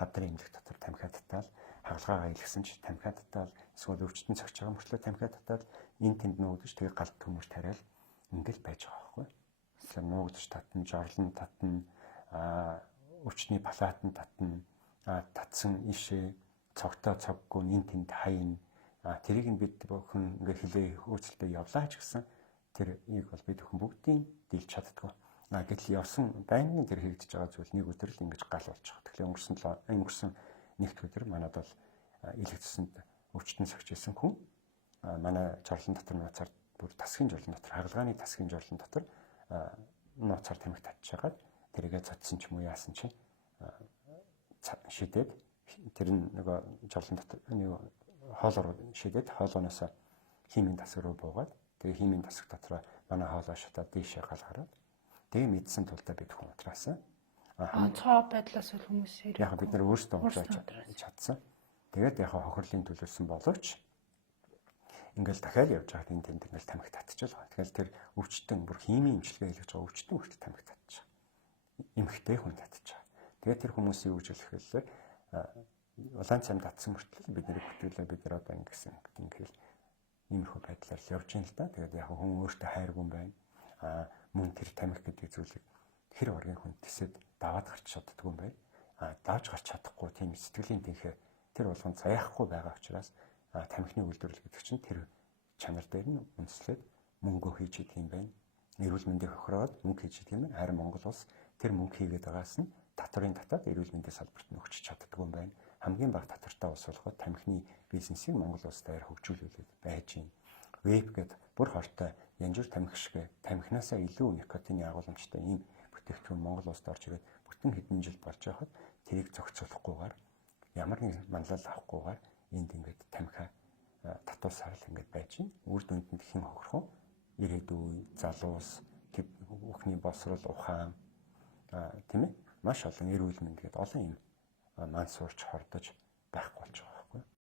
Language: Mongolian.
хавдрын эмнэлэг дотор тамхиа татаал, хагалгаагаа илгэсэн ч тамхиа татаал, эсвэл өвчтөн цогч байгаа мөртлөө тамхиа татаал, энэ тэнд нуугдаж тэгээ галт төмөр тариал ингээл байж байгаа байхгүй. Эсвэл нуугдаж татна, жорлон татна, өвчтний палатан татна, татсан ишээ цогтой цоггүй энэ тэнд хаяна. Тэрийг нь бид бүхэн ингээ хилээ хөөцөлдөө явлаач гэсэн тэрийг бол бид бүхэн бүгдийг дийлж чаддгүй. Гэтэл явсан байнгын тэр хийгдэж байгаа зүйл нэг өдөр л ингэж гал болж байгаа. Тэгэхээр өнгөрсөн нэгд өдөр манад бол илэгдсэнд өвчтөн согч исэн хүн манай жорлон дотор нууцаар бүр тасгийн жорлон дотор хагалгааны тасгийн жорлон дотор нууцаар тамхи татчихагаад тэрийгэ цодсон ч юм уу яасан чинь шидэд тэр нөгөө жорлон дотор нэг хоолоор шидэд хоолооноос химийн тасаг руу буугаад тэгээ химийн тасаг дотроо манай хоолоо шатаад дээшээ галгараад тэгээ мэдсэн тулдаа бид хүн утраасан. Цоо байдлаас бол хүмүүсээр яг бид нар өөрсдөө уншиж чадсан. Тэгээд яг хохирлын төлөвлөсөн боловч ингээл дахиад явж байгаад энэ тэнд ингээл тамхи татчихж байгаа. Тэгэхээр тэр өвчтөн бүр химийн имчилгээ хийлгэж байгаа өвчтөн хүртэл тамхи татчих. Эмхтэй хүн татчих. Тэгээд тэр хүмүүсийн үжилэх хэллээ улаан цам татсан мөртлөө бид нэр бүтээлээ бид нар одоо ингэсэн ингээл иймэрхүү байдлаар л явж байна л да. Тэгээд яг хүн өөртөө хайргүй юм байна. Мөн тэр тамхи гэдэг зүйлийг хэр оргийн хүн тэсэд даваад гарч чаддгүй юм байна. Давж гарч чадахгүй тийм сэтгэлийн тэнхээ тэр болгон заяахгүй байгаа учраас тамхины үйлдвэрлэл гэдэг чинь тэр чанар дээр нь үндэслээд мөнгө хийж идэг юм байна. Эрүүл мэндийг хохироод мөнгө хийж идэг юм байна. Харин Монгол улс тэр мөнгө хийгээд байгаас нь татврын татаад эрүүл мэндийн салбарт нь өгч чаддгүй юм байна. Хамгийн бага татвартай улс болоход тамхины бизнесийг Монгол улс дээр хөгжүүлүүлээд байж байна. Вейп гэдэг бүр хортой янжуур тамхи шиг тамхинаасаа илүү никотины агуулмжтай ийм бүтээгдэхүүн Монгол улсад орж ирээд бүтэн хэдэн жил болж байхад тэрийг зохицуулахгүйгээр ямар нэг манлал авахгүйгээр энд ингээд тамхи татуулсаар л ингээд байж байна. Үр дүнд нь хэн хохирох вэ? Ирээдүй залуус, бүхний босрол, ухаан тийм ээ маш олон эрүүл мэнд гэдэг олон юм мансуурч хордож байхгүй болж байгаа.